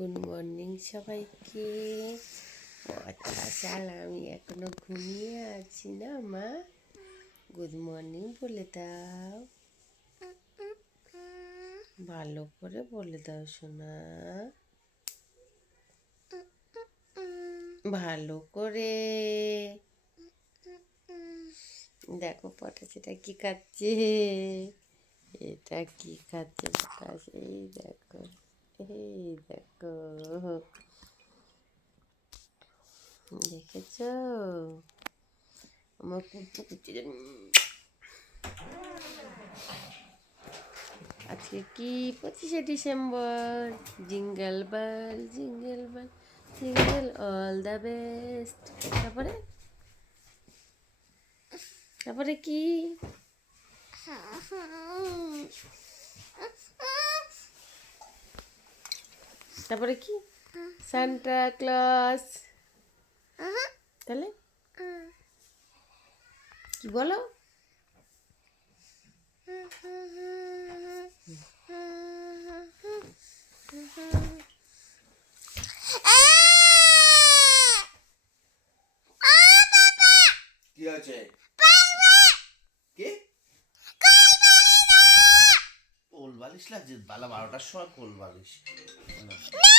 Good morning সবাইকে। চাল আমি এখনও ঘুমিয়ে আছি না, মা? গুড মর্নিং বলে দাও। ভালো করে বলে দাও, সোনা। ভালো করে। দেখো পটা পটাশিটা কি খাচ্ছে? এটা কি খাচ্ছে? এই দেখো। এই দেখো দেখেছ আমার কুটু কুচি আজকে কি? পঁচিশে December. Jingle bell jingle bell, jingle all the best. তারপরে? তারপরে কি? তারপরে কি? সান্টা ক্লস তাহলে? কি বলো? কি আছে কি? কোল বালিশ লাগছে বেলা বারোটার সময় কোল বালিশ না।